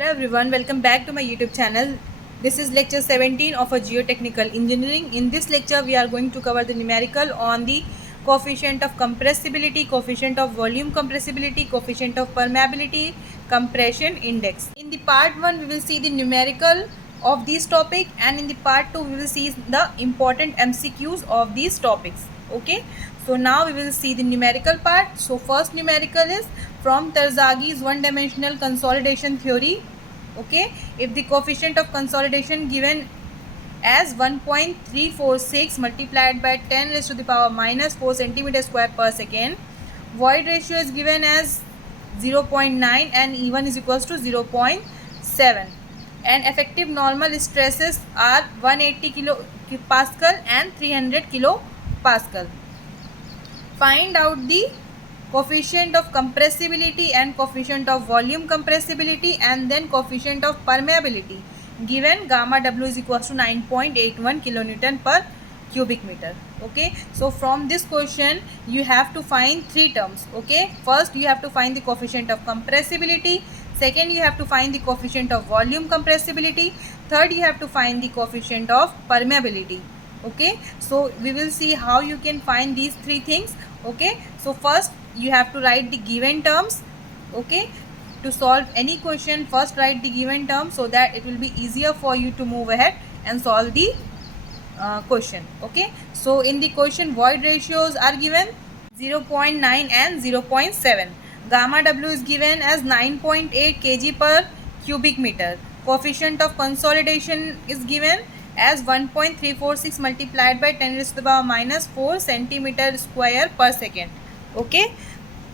Hello everyone, welcome back to my YouTube channel. This is lecture 17 of a geotechnical engineering. In this lecture we are going to cover the numerical on the coefficient of compressibility, coefficient of volume compressibility, coefficient of permeability, compression index. In the part 1 we will see the numerical of this topic, and in the part 2 we will see the important MCQs of these topics. Okay, so now we will see the numerical part. So first numerical is from Terzaghis one-dimensional consolidation theory. Okay, if the coefficient of consolidation given as 1.346 multiplied by 10 raised to the power minus 4 centimeter square per second, void ratio is given as 0.9 and E1 is equals to 0.7, and effective normal stresses are 180 kilopascal and 300 kilopascal. Find out the coefficient of compressibility and coefficient of volume compressibility and then coefficient of permeability given gamma W is equals to 9.81 kilonewton per cubic meter. Okay, so from this question you have to find three terms. Okay, first you have to find the coefficient of compressibility, second you have to find the coefficient of volume compressibility, third you have to find the coefficient of permeability. Okay, so we will see how you can find these three things. Okay, so first you have to write the given terms. Okay, to solve any question first write the given term so that it will be easier for you to move ahead and solve the question. Okay, so in the question void ratios are given 0.9 and 0.7. Gamma W is given as 9.8 kg per cubic meter. Coefficient of consolidation is given as 1.346 multiplied by 10 raised to the power minus 4 centimeter square per second. Okay,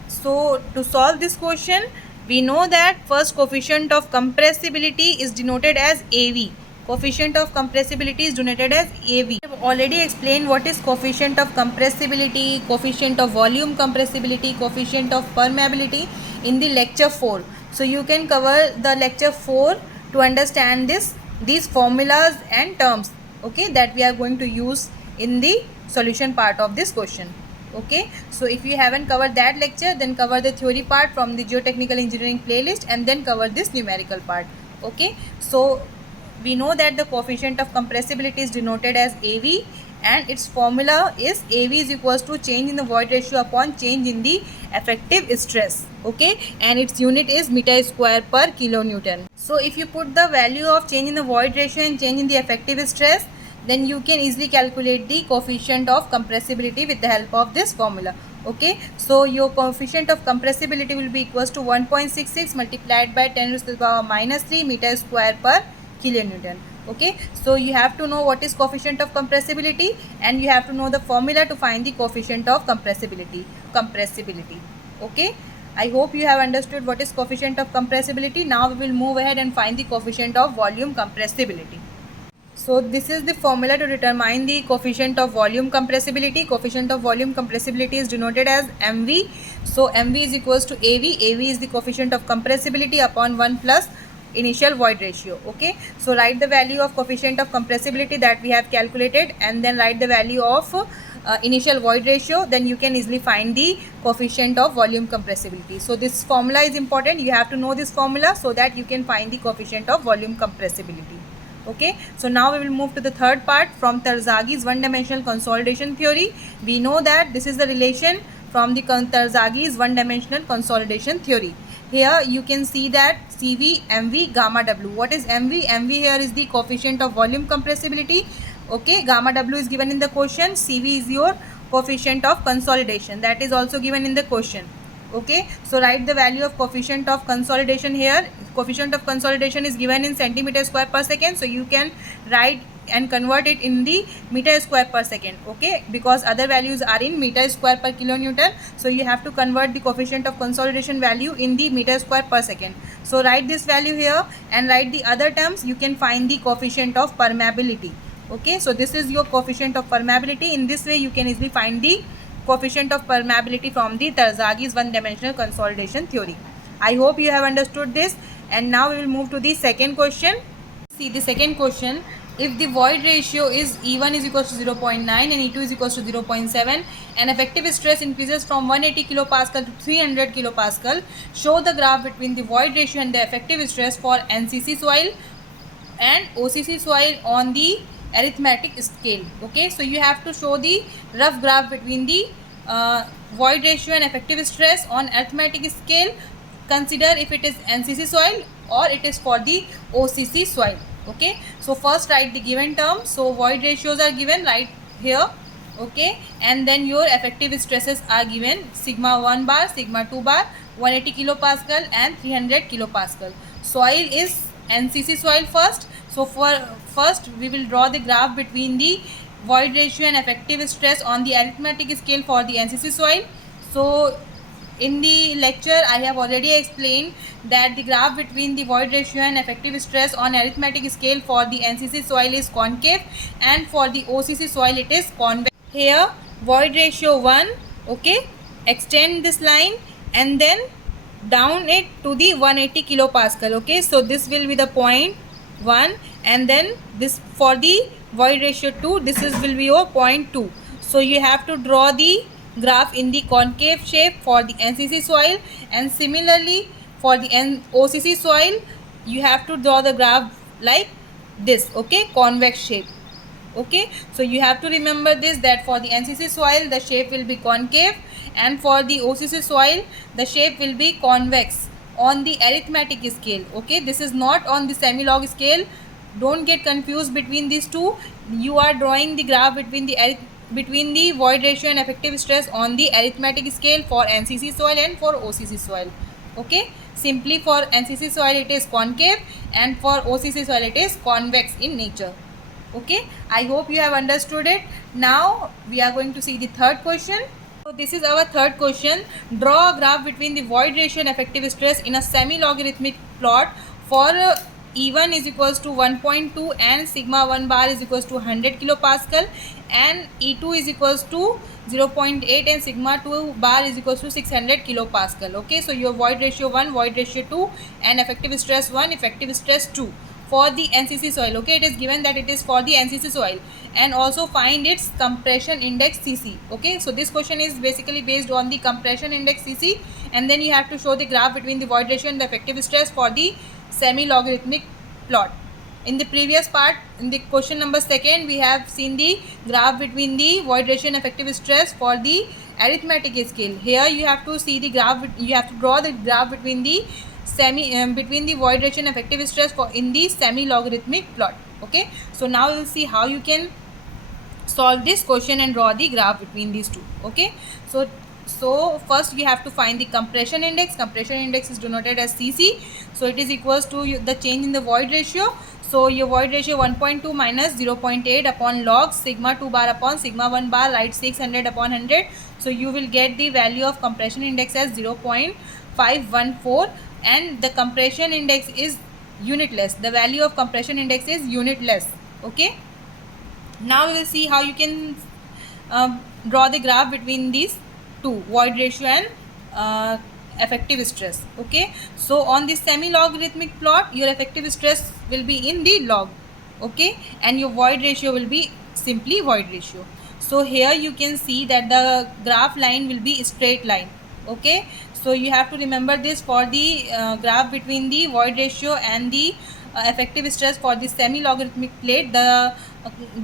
so to solve this question we know that first coefficient of compressibility is denoted as AV. Coefficient of compressibility is denoted as AV. I have already explained what is coefficient of compressibility, coefficient of volume compressibility, coefficient of permeability in the lecture 4. So you can cover the lecture 4 to understand these formulas and terms, okay, that we are going to use in the solution part of this question. Okay, so if you haven't covered that lecture, then cover the theory part from the geotechnical engineering playlist and then cover this numerical part. Okay, so we know that the coefficient of compressibility is denoted as AV and its formula is AV is equals to change in the void ratio upon change in the effective stress. Okay, and its unit is meter square per kilonewton. So if you put the value of change in the void ratio and change in the effective stress, then you can easily calculate the coefficient of compressibility with the help of this formula. Okay, so your coefficient of compressibility will be equals to 1.66 multiplied by 10 raised to the power minus 3 meter square per kilonewton. Okay, so you have to know what is coefficient of compressibility and you have to know the formula to find the coefficient of compressibility. Okay, I hope you have understood what is coefficient of compressibility. Now we will move ahead and find the coefficient of volume compressibility. So this is the formula to determine the coefficient of volume compressibility. Coefficient of volume compressibility is denoted as MV. So MV is equals to AV. AV is the coefficient of compressibility upon 1 plus initial void ratio. Okay, so write the value of coefficient of compressibility that we have calculated and then write the value of initial void ratio, then you can easily find the coefficient of volume compressibility. So this formula is important. You have to know this formula so that you can find the coefficient of volume compressibility. Okay, so now we will move to the third part from Terzaghis one-dimensional consolidation theory. We know that this is the relation from the Terzaghis one-dimensional consolidation theory. Here you can see that CV, MV, gamma W. What is MV? MV here is the coefficient of volume compressibility. Okay, gamma W is given in the question. CV is your coefficient of consolidation, that is also given in the question. Okay, so write the value of coefficient of consolidation here. Coefficient of consolidation is given in centimeter square per second, so you can write and convert it in the meter square per second. Okay, because other values are in meter square per kilonewton, so you have to convert the coefficient of consolidation value in the meter square per second. So write this value here and write the other terms. You can find the coefficient of permeability. Okay, so this is your coefficient of permeability. In this way you can easily find the coefficient of permeability from the Terzaghis one-dimensional consolidation theory. I hope you have understood this, and now we will move to the second question. See the second question. if the void ratio is E1 is equals to 0.9 and E2 is equals to 0.7 and effective stress increases from 180 kilopascal to 300 kilopascal, show the graph between the void ratio and the effective stress for NCC soil and OCC soil on the arithmetic scale. Okay, so you have to show the rough graph between the void ratio and effective stress on arithmetic scale. Consider if it is NCC soil or it is for the OCC soil. Okay, so first write the given terms. So void ratios are given right here. Okay, and then your effective stresses are given: sigma 1 bar, sigma 2 bar, 180 kilopascal and 300 kilopascal. Soil is NCC soil first. So for first we will draw the graph between the void ratio and effective stress on the arithmetic scale for the NCC soil. So in the lecture I have already explained that the graph between the void ratio and effective stress on arithmetic scale for the NCC soil is concave and for the OCC soil it is convex. Here void ratio 1, okay, extend this line and then down it to the 180 kilopascal. Okay, so this will be the point 1 and then this for the void ratio 2, this is will be your point 2. So you have to draw the graph in the concave shape for the NCC soil, and similarly for the OCC soil you have to draw the graph like this, okay, convex shape. Okay, so you have to remember this, that for the NCC soil the shape will be concave and for the OCC soil the shape will be convex on the arithmetic scale. Okay, this is not on the semi-log scale. Don't get confused between these two. You are drawing the graph between the void ratio and effective stress on the arithmetic scale for NCC soil and for OCC soil. Okay, simply for NCC soil it is concave and for OCC soil it is convex in nature. Okay, I hope you have understood it. Now we are going to see the third question. So this is our third question. Draw a graph between the void ratio and effective stress in a semi-logarithmic plot for E1 is equals to 1.2 and sigma 1 bar is equals to 100 kilopascal and E2 is equals to 0.8 and sigma 2 bar is equals to 600 kilopascal. Okay, so your void ratio 1, void ratio 2 and effective stress 1, effective stress 2 for the NCC soil. Okay, it is given that it is for the NCC soil, and also find its compression index CC. Okay, so this question is basically based on the compression index CC, and then you have to show the graph between the void ratio and the effective stress for the semi-logarithmic plot. In the previous part, in the question number 2, we have seen the graph between the void ratio and effective stress for the arithmetic scale. Here you have to see the graph, you have to draw the graph between the between the void ratio and effective stress for in the semi-logarithmic plot. Okay, so now we will see how you can solve this question and draw the graph between these two. Okay, so first you have to find the compression index. Compression index is denoted as CC. So it is equals to the change in the void ratio. So your void ratio 1.2 minus 0.8 upon log sigma 2 bar upon sigma 1 bar, write 600 upon 100. So you will get the value of compression index as 0.514, and the compression index is unitless. The value of compression index is unitless. Okay, now we will see how you can draw the graph between these two, void ratio and effective stress. Okay, so on this semi-logarithmic plot your effective stress will be in the log. Okay, and your void ratio will be simply void ratio. So here you can see that the graph line will be a straight line. Okay, so you have to remember this for the graph between the void ratio and the effective stress for the semi-logarithmic plate. The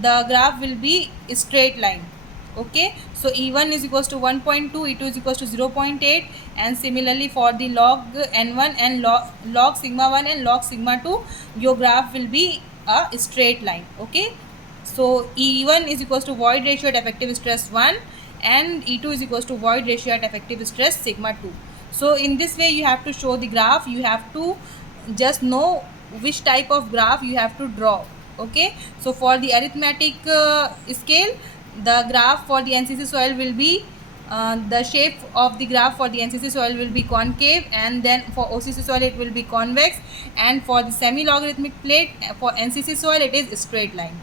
graph will be a straight line. Okay, so E1 is equals to 1.2, E2 is equals to 0.8, and similarly for the log N1 and log sigma 1 and log sigma 2, your graph will be a straight line. Okay, so E1 is equals to void ratio at effective stress 1 and E2 is equals to void ratio at effective stress sigma 2. So in this way you have to show the graph. You have to just know which type of graph you have to draw. Okay, so for the arithmetic scale, the graph for the NCC soil will be the shape of the graph for the NCC soil will be concave, and then for OCC soil it will be convex, and for the semi-logarithmic plate for NCC soil it is a straight line.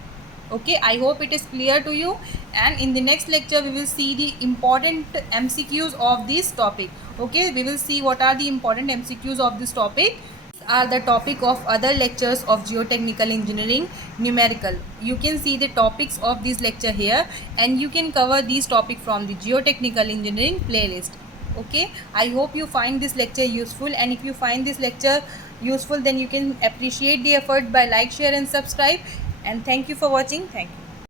Okay, I hope it is clear to you, and in the next lecture we will see the important MCQs of this topic. Okay, we will see what are the important MCQs of this topic. are the topic of other lectures of geotechnical engineering numerical. You can see the topics of this lecture here, and you can cover these topics from the geotechnical engineering playlist. Okay, I hope you find this lecture useful, and if you find this lecture useful, then you can appreciate the effort by like, share and subscribe. And thank you for watching. Thank you.